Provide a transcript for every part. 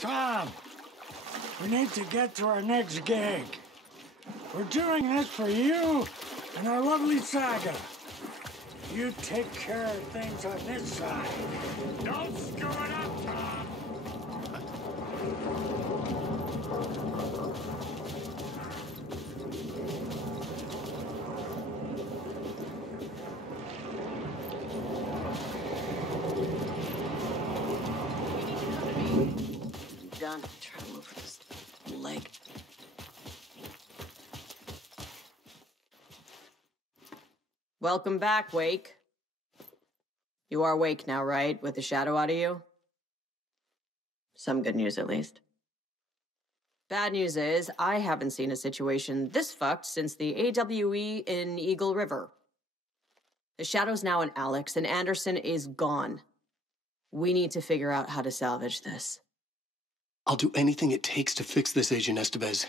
Tom, we need to get to our next gig. We're doing this for you and our lovely Saga. You take care of things on this side. Don't screw it up, Tom. Done. Try to move this leg. Welcome back, Wake. You are Wake now, right? With the shadow out of you? Some good news, at least. Bad news is, I haven't seen a situation this fucked since the AWE in Eagle River. The shadow's now in Alex, and Anderson is gone. We need to figure out how to salvage this. I'll do anything it takes to fix this, Agent Estevez.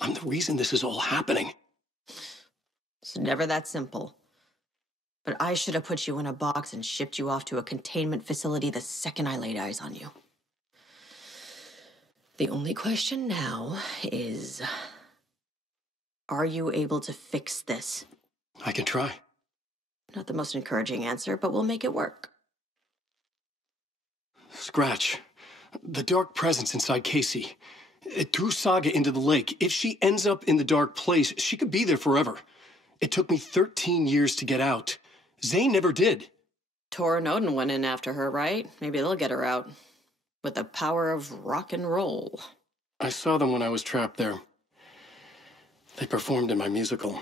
I'm the reason this is all happening. It's never that simple. But I should have put you in a box and shipped you off to a containment facility the second I laid eyes on you. The only question now is, are you able to fix this? I can try. Not the most encouraging answer, but we'll make it work. Scratch. The dark presence inside Casey. It threw Saga into the lake. If she ends up in the dark place, she could be there forever. It took me 13 years to get out. Zane never did. Tor and Odin went in after her, right? Maybe they'll get her out. With the power of rock and roll. I saw them when I was trapped there. They performed in my musical.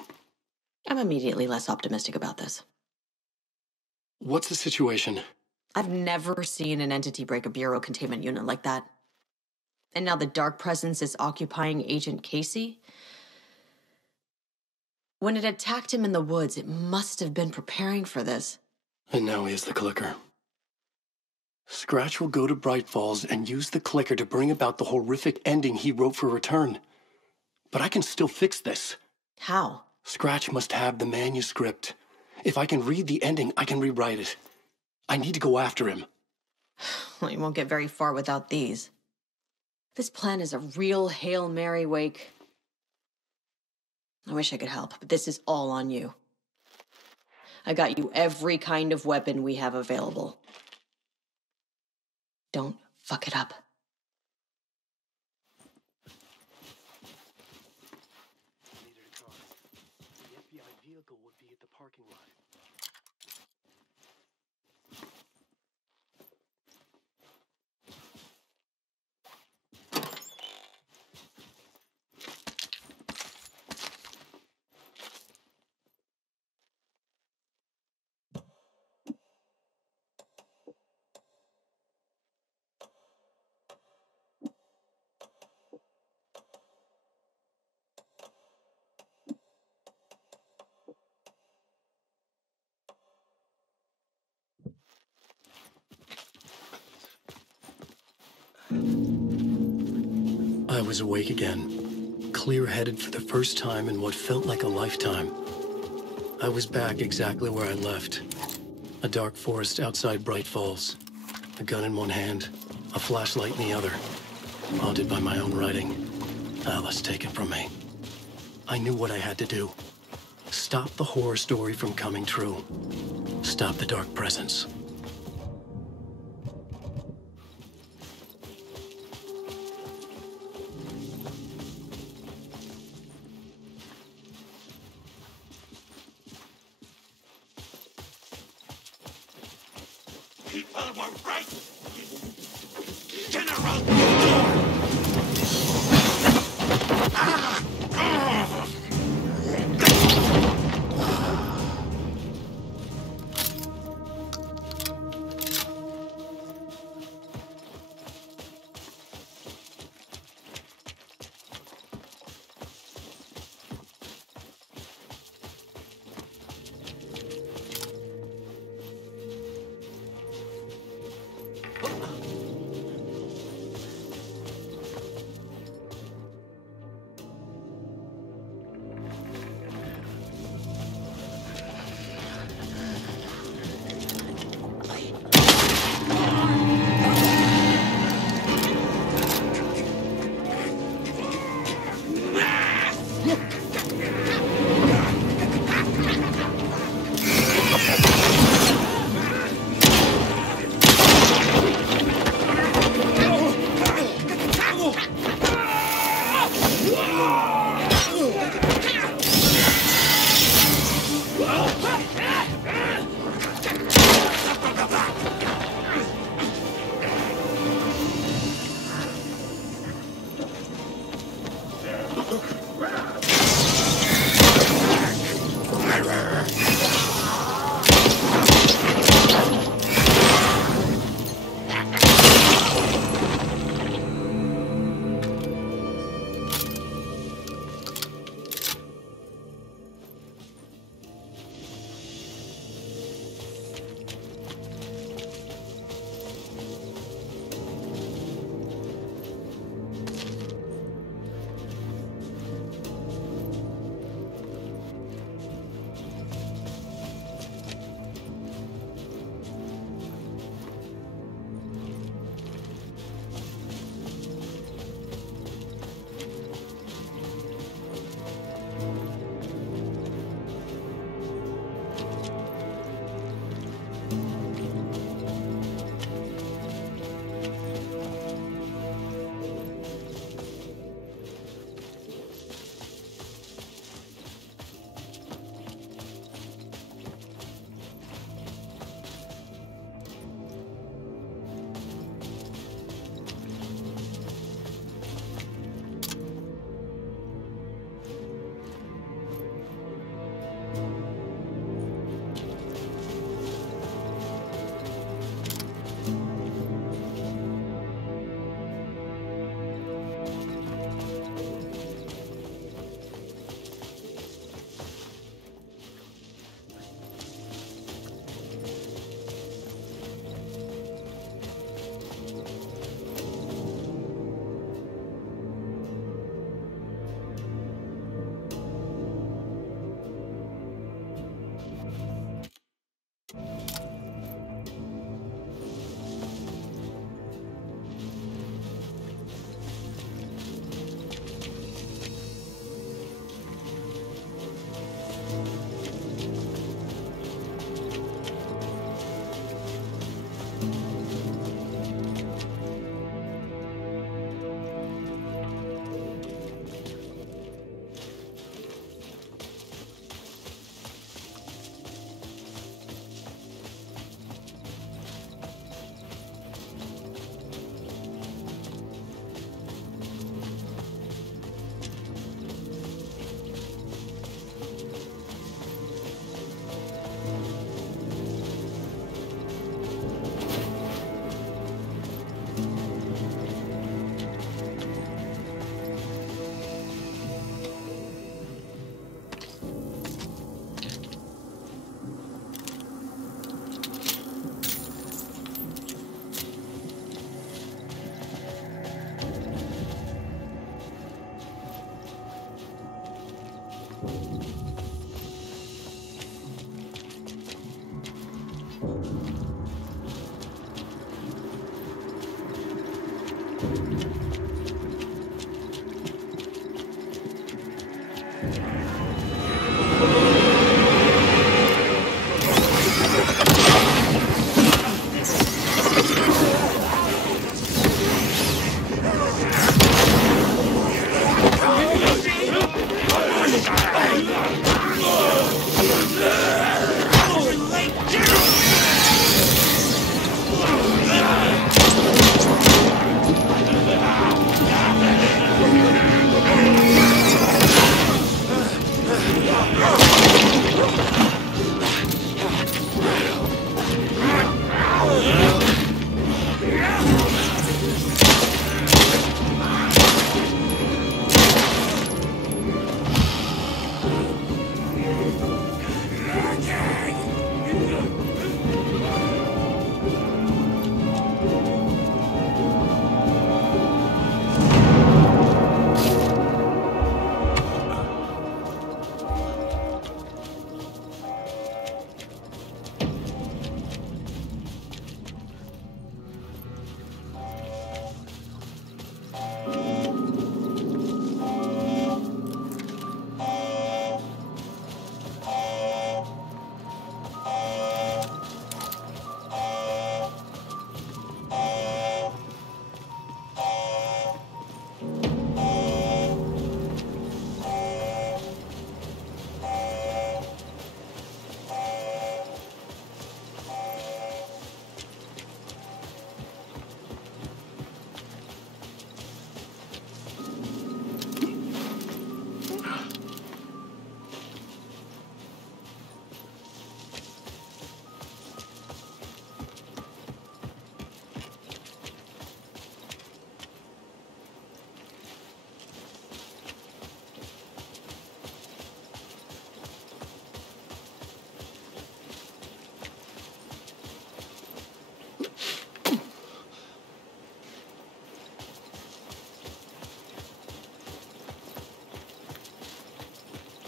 I'm immediately less optimistic about this. What's the situation? I've never seen an entity break a bureau containment unit like that. And now the dark presence is occupying Agent Casey? When it attacked him in the woods, it must have been preparing for this. And now he has the clicker. Scratch will go to Bright Falls and use the clicker to bring about the horrific ending he wrote for Return. But I can still fix this. How? Scratch must have the manuscript. If I can read the ending, I can rewrite it. I need to go after him. Well, you won't get very far without these. This plan is a real Hail Mary, Wake. I wish I could help, but this is all on you. I got you every kind of weapon we have available. Don't fuck it up. Needed a car. The FBI vehicle would be at the parking lot. I was awake again, clear-headed for the first time in what felt like a lifetime. I was back exactly where I left. A dark forest outside Bright Falls. A gun in one hand, a flashlight in the other. Haunted by my own writing. Alice, take it from me. I knew what I had to do. Stop the horror story from coming true. Stop the dark presence. People were right! General!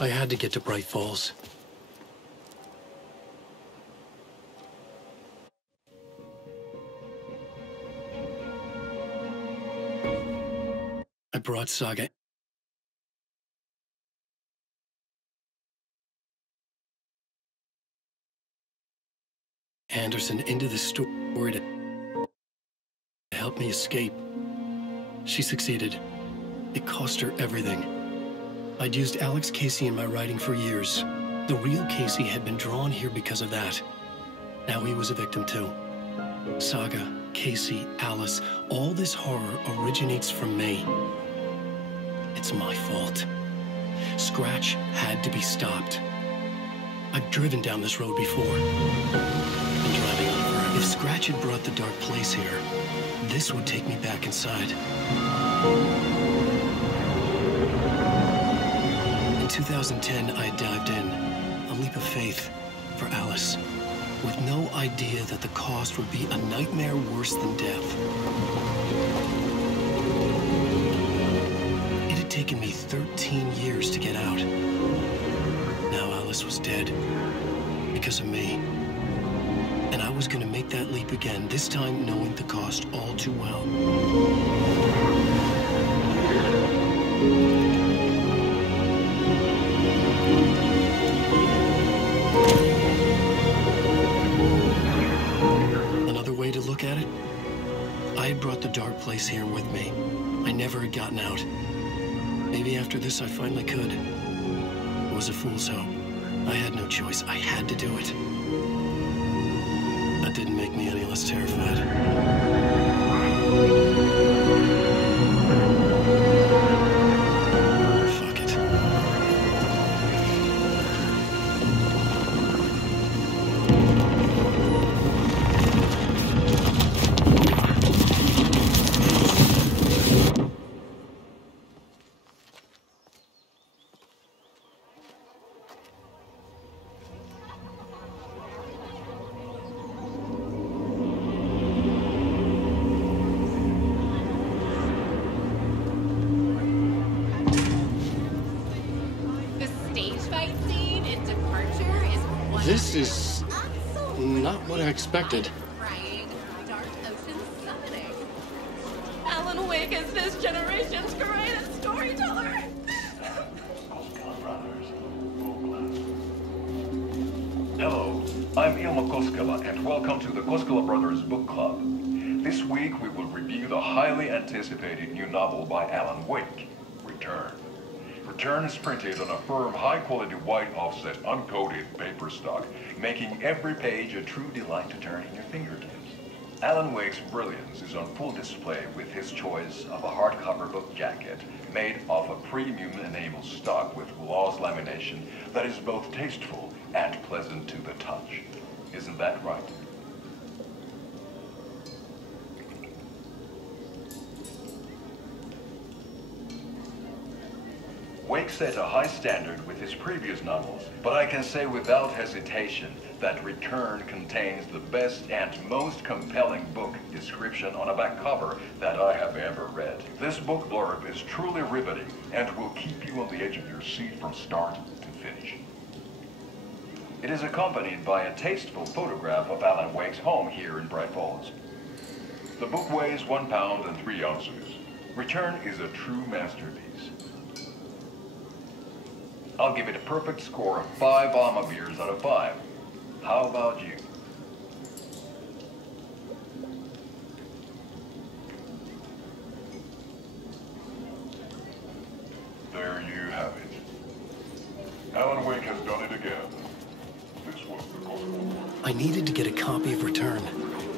I had to get to Bright Falls. I brought Saga Anderson into the story to help me escape. She succeeded. It cost her everything. I'd used Alex Casey in my writing for years. The real Casey had been drawn here because of that. Now he was a victim too. Saga, Casey, Alice, all this horror originates from me. It's my fault. Scratch had to be stopped. I've driven down this road before. Been driving on it forever. If Scratch had brought the dark place here, this would take me back inside. In 2010, I dived in, a leap of faith for Alice, with no idea that the cost would be a nightmare worse than death. It had taken me 13 years to get out. Now Alice was dead, because of me. And I was gonna make that leap again, this time knowing the cost all too well. Another way to look at it, I had brought the dark place here with me. I never had gotten out. Maybe after this I finally could. It was a fool's hope. I had no choice. I had to do it. That didn't make me any less terrified. Fuck it. This is not what I expected. Right. Dark ocean summoning. Alan Wake is this generation's greatest storyteller. Hello, I'm Ilma Koskela, and welcome to the Koskela Brothers Book Club. This week we will review the highly anticipated new novel by Alan Wake, Return. Return is printed on a firm, high-quality white offset, uncoated paper stock, making every page a true delight to turn in your fingertips. Alan Wake's brilliance is on full display with his choice of a hardcover book jacket made of a premium enamel stock with gloss lamination that is both tasteful and pleasant to the touch. Isn't that right? Wake set a high standard with his previous novels, but I can say without hesitation that Return contains the best and most compelling book description on a back cover that I have ever read. This book blurb is truly riveting and will keep you on the edge of your seat from start to finish. It is accompanied by a tasteful photograph of Alan Wake's home here in Bright Falls. The book weighs 1 pound and 3 ounces. Return is a true masterpiece. I'll give it a perfect score of 5 Alma beers out of 5. How about you? There you have it. Alan Wake has done it again. This was the goal. I needed to get a copy of Return.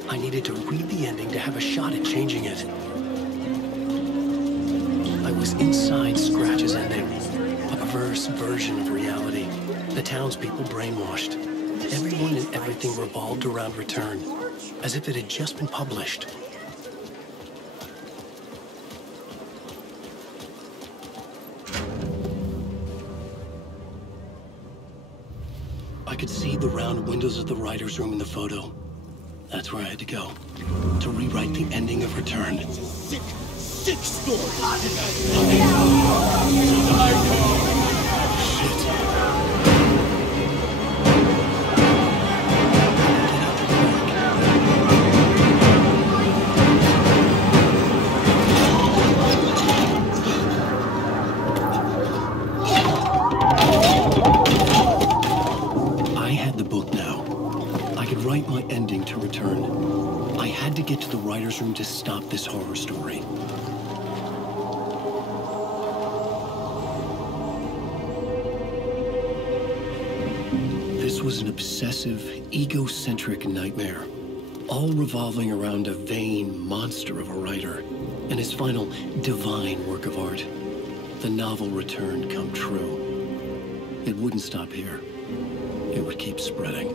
I needed to read the ending to have a shot at changing it. I was inside Scratch's ending. A perverse version of reality. The townspeople brainwashed. Everyone and everything revolved around Return, as if it had just been published. I could see the round windows of the writer's room in the photo. That's where I had to go, to rewrite the ending of Return. Sick story. I had the book now. I could write my ending to Return. I had to get to the writer's room to stop this horror story. This was an obsessive, egocentric nightmare, all revolving around a vain monster of a writer and his final divine work of art. The novel Return come true. It wouldn't stop here. It would keep spreading.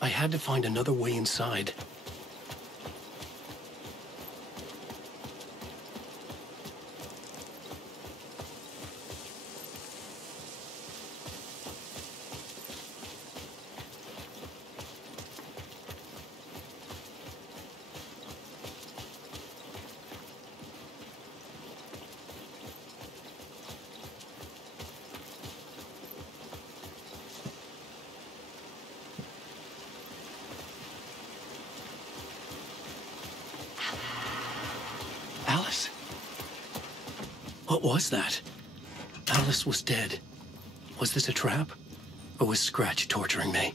I had to find another way inside. Alice? What was that? Alice was dead. Was this a trap? Or was Scratch torturing me?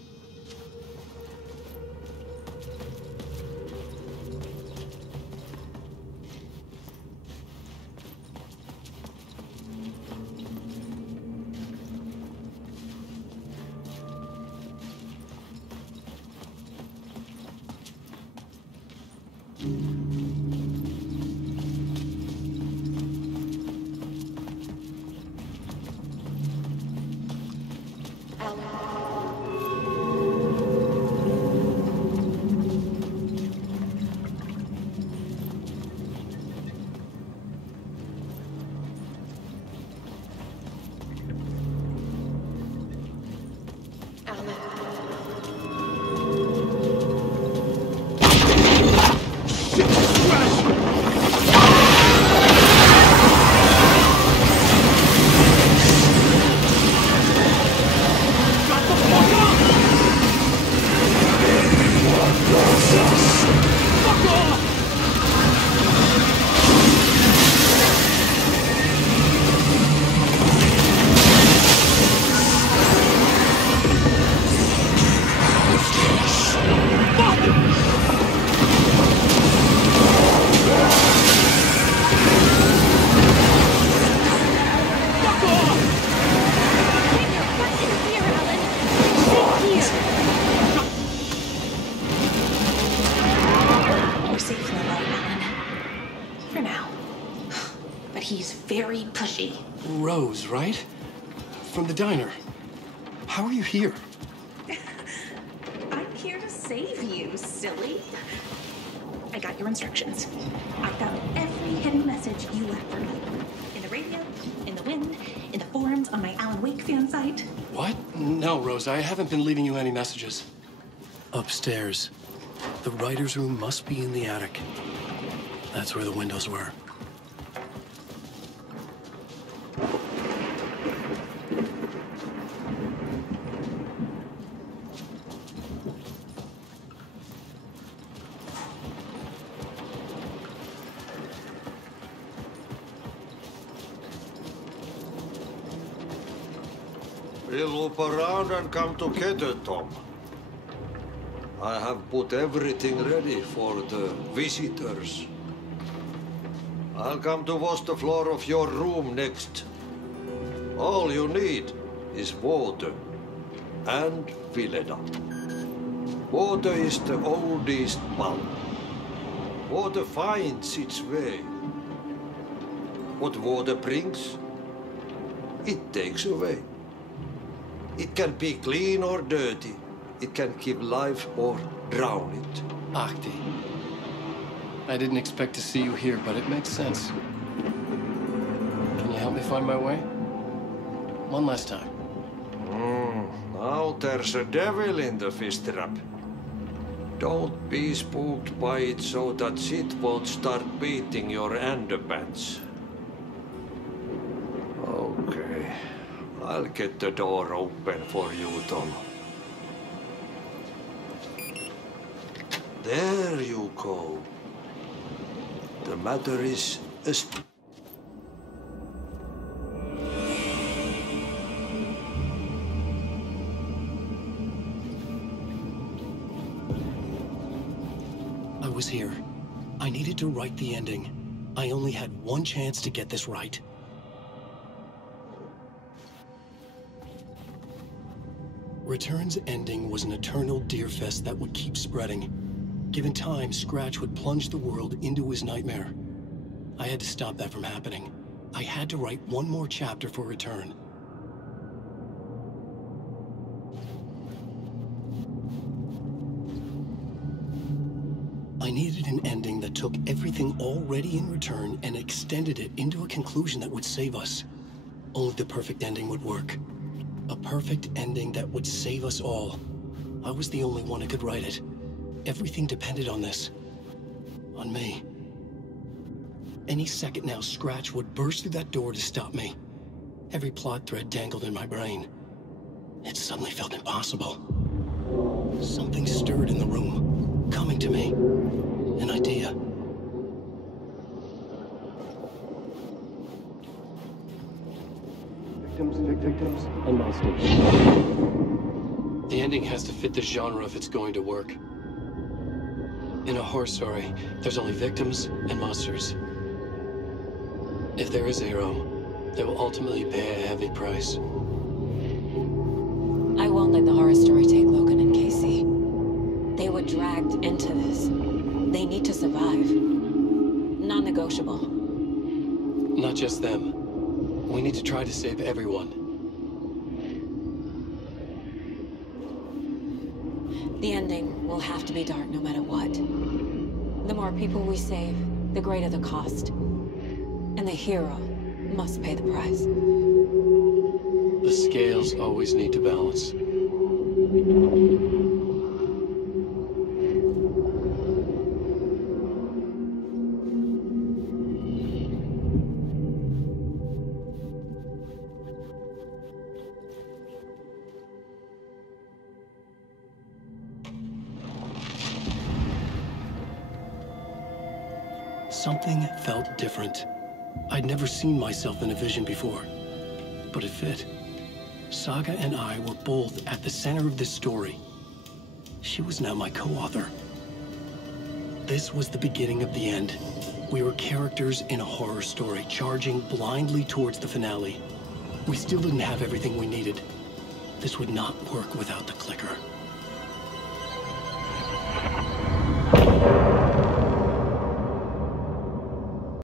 very pushy. Rose, right? From the diner. How are you here? I'm here to save you, silly. I got your instructions. I found every hidden message you left for me. In the radio, in the wind, in the forums on my Alan Wake fan site. What? No, Rose, I haven't been leaving you any messages. Upstairs. The writer's room must be in the attic. That's where the windows were. We'll loop around and come together, Tom. I have put everything ready for the visitors. I'll come to wash the floor of your room next. All you need is water and Vileda. Water is the oldest bulb. Water finds its way. What water brings, it takes away. It can be clean or dirty. It can give life or drown it. Ahti. I didn't expect to see you here, but it makes sense. Can you help me find my way? One last time. Now there's a devil in the fish trap. Don't be spooked by it so that shit won't start beating your underpants. Okay. I'll get the door open for you, Tom. There you go. The matter is I was here. I needed to write the ending. I only had one chance to get this right. Return's ending was an eternal Deerfest that would keep spreading. Given time, Scratch would plunge the world into his nightmare. I had to stop that from happening. I had to write one more chapter for Return. I needed an ending that took everything already in Return and extended it into a conclusion that would save us. Only the perfect ending would work. A perfect ending that would save us all. I was the only one who could write it. Everything depended on this. On me. Any second now, Scratch would burst through that door to stop me. Every plot thread dangled in my brain. It suddenly felt impossible. Something stirred in the room, coming to me. An idea. Victims, and monsters. The ending has to fit the genre if it's going to work. In a horror story, there's only victims and monsters. If there is a hero, they will ultimately pay a heavy price. I won't let the horror story take Logan and Casey. They were dragged into this. They need to survive. Non-negotiable. Not just them. We need to try to save everyone. The ending will have to be dark no matter what. The more people we save, the greater the cost. And the hero must pay the price. The scales always need to balance. Something felt different. I'd never seen myself in a vision before, but it fit. Saga and I were both at the center of this story. She was now my co-author. This was the beginning of the end. We were characters in a horror story, charging blindly towards the finale. We still didn't have everything we needed. This would not work without the clicker.